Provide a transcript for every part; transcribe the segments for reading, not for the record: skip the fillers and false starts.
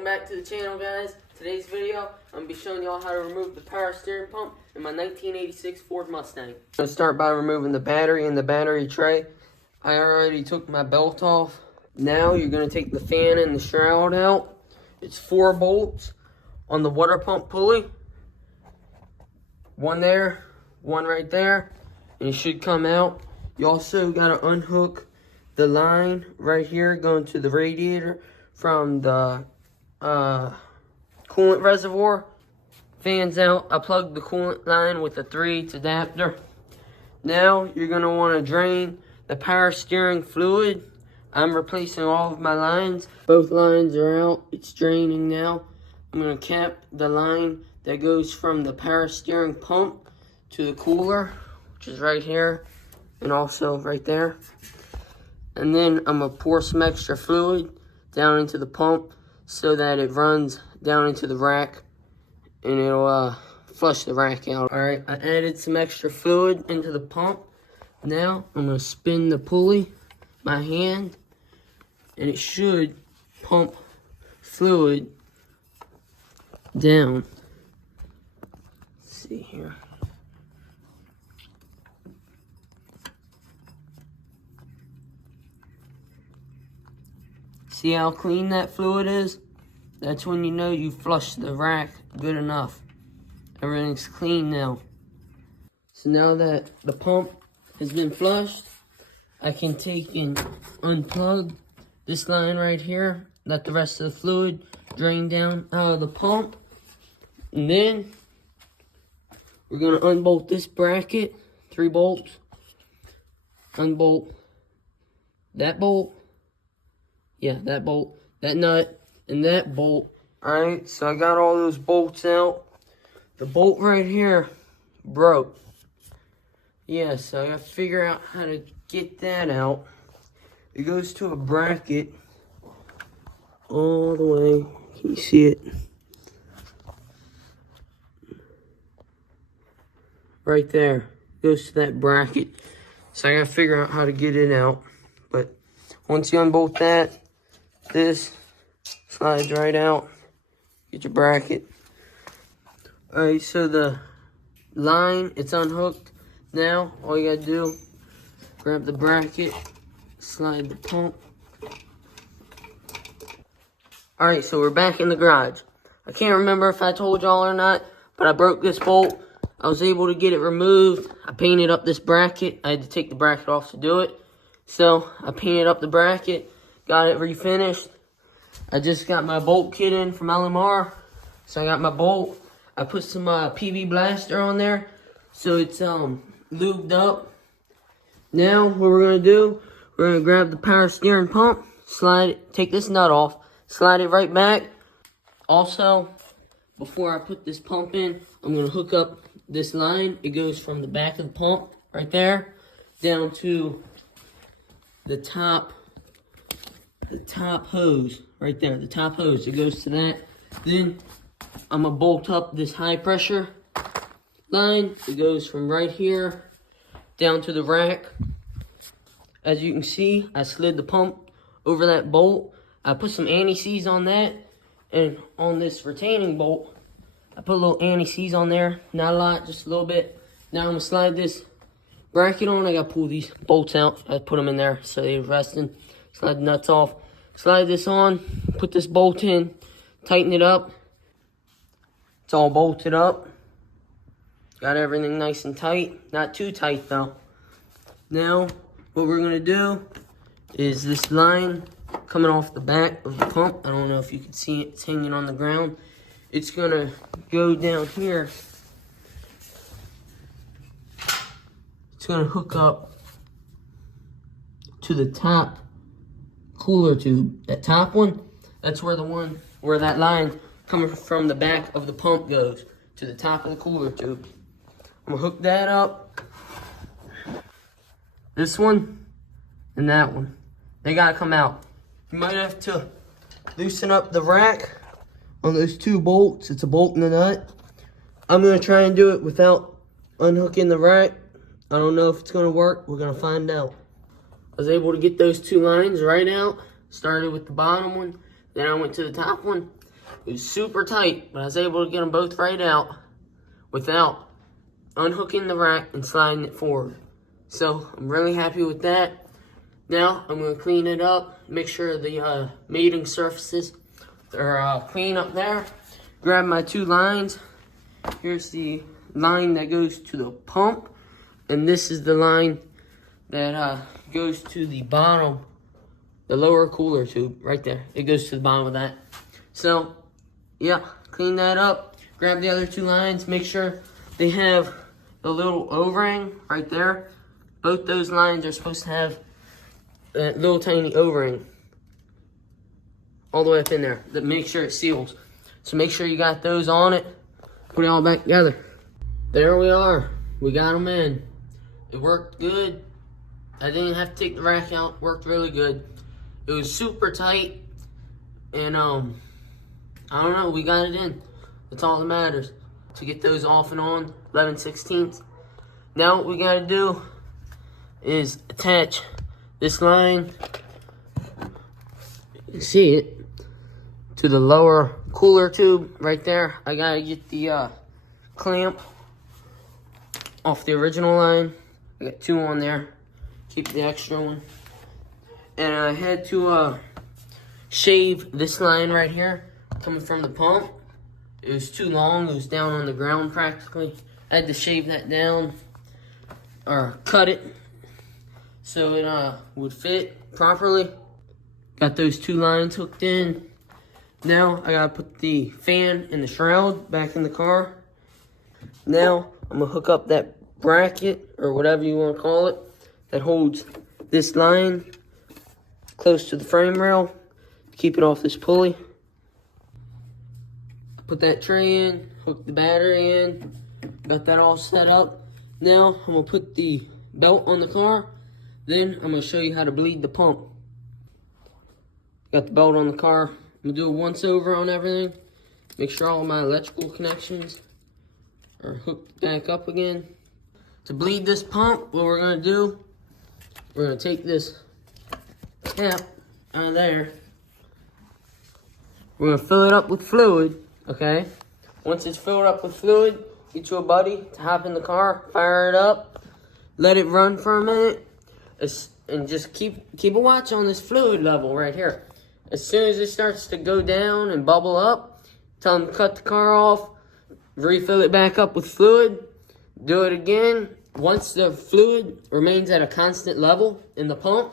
Welcome back to the channel, guys. Today's video, I'm going to be showing y'all how to remove the power steering pump in my 1986 Ford Mustang. I'm going to start by removing the battery and the battery tray. I already took my belt off. Now you're going to take the fan and the shroud out. It's 4 bolts on the water pump pulley. One there, one right there, and it should come out. You also got to unhook the line right here going to the radiator from the coolant reservoir. Fans out. I plugged the coolant line with a 3/8 adapter. Now you're going to want to drain the power steering fluid. I'm replacing all of my lines. Both lines are out. It's draining now. I'm going to cap the line that goes from the power steering pump to the cooler, which is right here and also right there. And then I'm going to pour some extra fluid down into the pump so that it runs down into the rack and it'll flush the rack out. Alright, I added some extra fluid into the pump. Now I'm going to spin the pulley, my hand, and it should pump fluid down. Let's see here. See how clean that fluid is? That's when you know you flushed the rack good enough. Everything's clean now. So now that the pump has been flushed, I can take and unplug this line right here. Let the rest of the fluid drain down out of the pump. And then we're going to unbolt this bracket, 3 bolts. Unbolt that bolt. Yeah, that bolt, that nut, and that bolt. Alright, so I got all those bolts out. The bolt right here broke. Yeah, so I gotta figure out how to get that out. It goes to a bracket all the way. Can you see it? Right there. It goes to that bracket. So I gotta figure out how to get it out. But once you unbolt that, this slides right out. Get your bracket. Alright, so the line, it's unhooked. Now, all you gotta do, grab the bracket, slide the pump. Alright, so we're back in the garage. I can't remember if I told y'all or not, but I broke this bolt. I was able to get it removed. I painted up this bracket. I had to take the bracket off to do it. So, I painted up the bracket. Got it refinished. I just got my bolt kit in from LMR. So I got my bolt. I put some PV Blaster on there. So it's lubed up. Now what we're going to do, we're going to grab the power steering pump. Slide it, take this nut off. Slide it right back. Also, before I put this pump in, I'm going to hook up this line. It goes from the back of the pump right there down to the top hose right there, the top hose. It goes to that. Then I'm gonna bolt up this high pressure line. It goes from right here down to the rack. As you can see, I slid the pump over that bolt. I put some anti-seize on that, and on this retaining bolt, I put a little anti-seize on there. Not a lot, just a little bit. Now I'm gonna slide this bracket on. I gotta pull these bolts out. I put them in there so they're resting. Slide the nuts off. Slide this on. Put this bolt in. Tighten it up. It's all bolted up. Got everything nice and tight. Not too tight though. Now, what we're going to do is this line coming off the back of the pump. I don't know if you can see it. It's hanging on the ground. It's going to go down here. It's going to hook up to the top cooler tube. That top one, that's where that line coming from the back of the pump goes to the top of the cooler tube. I'm gonna hook that up. This one and that one, they gotta come out. You might have to loosen up the rack on those 2 bolts. It's a bolt and a nut. I'm gonna try and do it without unhooking the rack. I don't know if it's gonna work. We're gonna find out. I was able to get those 2 lines right out. Started with the bottom one, then I went to the top one. It was super tight, but I was able to get them both right out without unhooking the rack and sliding it forward. So I'm really happy with that. Now I'm going to clean it up, make sure the mating surfaces are clean up there. Grab my two lines. Here's the line that goes to the pump, and this is the line that goes to the bottom, the lower cooler tube right there. It goes to the bottom of that. So yeah, clean that up. Grab the other two lines, make sure they have the little O-ring right there. Both those lines are supposed to have that little tiny O-ring all the way up in there that make sure it seals. So make sure you got those on it. Put it all back together. There we are. We got them in. It worked good. I didn't have to take the rack out. It worked really good. It was super tight. And I don't know, we got it in. That's all that matters. To get those off and on, 11/16. Now what we gotta do is attach this line, you can see it, to the lower cooler tube right there. I gotta get the clamp off the original line. I got two on there, keep the extra one. And I had to shave this line right here coming from the pump. It was too long, it was down on the ground practically. I had to shave that down, or cut it, so it would fit properly. Got those two lines hooked in. Now I gotta put the fan and the shroud back in the car. Now I'm gonna hook up that bracket, or whatever you wanna call it, that holds this line close to the frame rail to keep it off this pulley. Put that tray in, hook the battery in, got that all set up. Now I'm gonna put the belt on the car, then I'm gonna show you how to bleed the pump. Got the belt on the car. I'm gonna do a once over on everything, make sure all my electrical connections are hooked back up again. To bleed this pump, what we're gonna do, we're gonna take this cap out of there. We're gonna fill it up with fluid. Okay, once it's filled up with fluid, get you a buddy to hop in the car, fire it up, let it run for a minute, and just keep a watch on this fluid level right here. As soon as it starts to go down and bubble up, tell them to cut the car off, refill it back up with fluid, do it again. Once the fluid remains at a constant level in the pump,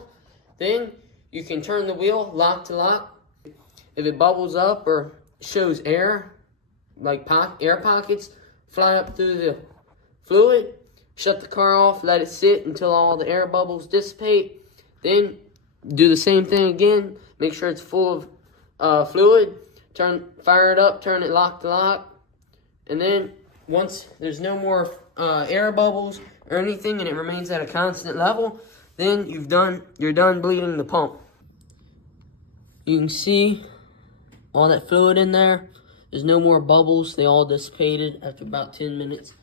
then you can turn the wheel lock to lock. If it bubbles up or shows air, like air pockets fly up through the fluid, shut the car off, let it sit until all the air bubbles dissipate. Then do the same thing again, make sure it's full of fluid, fire it up, turn it lock to lock, and then once there's no more air bubbles or anything and it remains at a constant level, then you're done bleeding the pump. You can see all that fluid in there. There's no more bubbles. They all dissipated after about 10 minutes.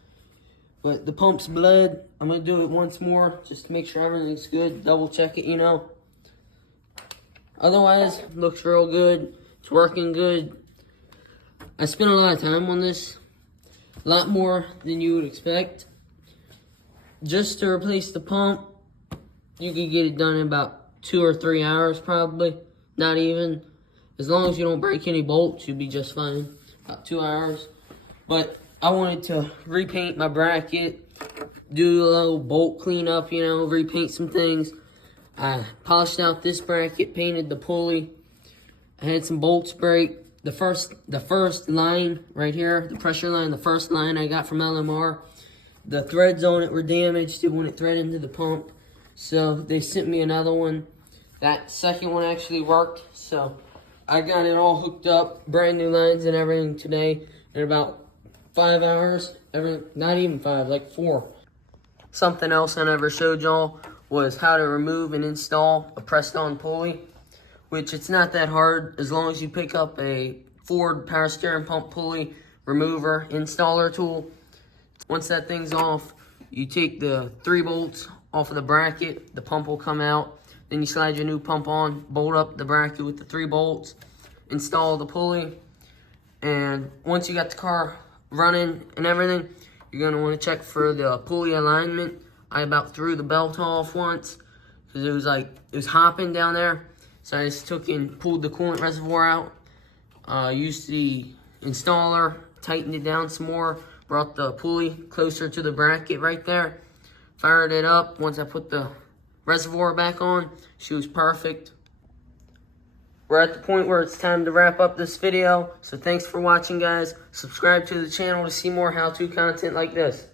But the pump's bled. I'm going to do it once more just to make sure everything's good. Double check it, you know. Otherwise, looks real good. It's working good. I spent a lot of time on this. A lot more than you would expect. Just to replace the pump, you could get it done in about 2 or 3 hours probably. Not even. As long as you don't break any bolts, you'll be just fine. About 2 hours. But I wanted to repaint my bracket, do a little bolt cleanup, you know, repaint some things. I polished out this bracket, painted the pulley. I had some bolts break. The first line right here, the pressure line, the first line I got from LMR, the threads on it were damaged. It wouldn't thread into the pump. So they sent me another one. That second one actually worked. So I got it all hooked up, brand new lines and everything today in about 5 hours. Not even 5, like 4. Something else I never showed y'all was how to remove and install a pressed on pulley, which it's not that hard as long as you pick up a Ford power steering pump pulley remover installer tool. Once that thing's off, you take the 3 bolts off of the bracket, the pump will come out. Then you slide your new pump on, bolt up the bracket with the 3 bolts, install the pulley. And once you got the car running and everything, you're gonna want to check for the pulley alignment. I about threw the belt off once because it was hopping down there. So I just took and pulled the coolant reservoir out. Used the installer, tightened it down some more, brought the pulley closer to the bracket right there, fired it up. Once I put the reservoir back on, she was perfect. We're at the point where it's time to wrap up this video. So thanks for watching, guys. Subscribe to the channel to see more how-to content like this.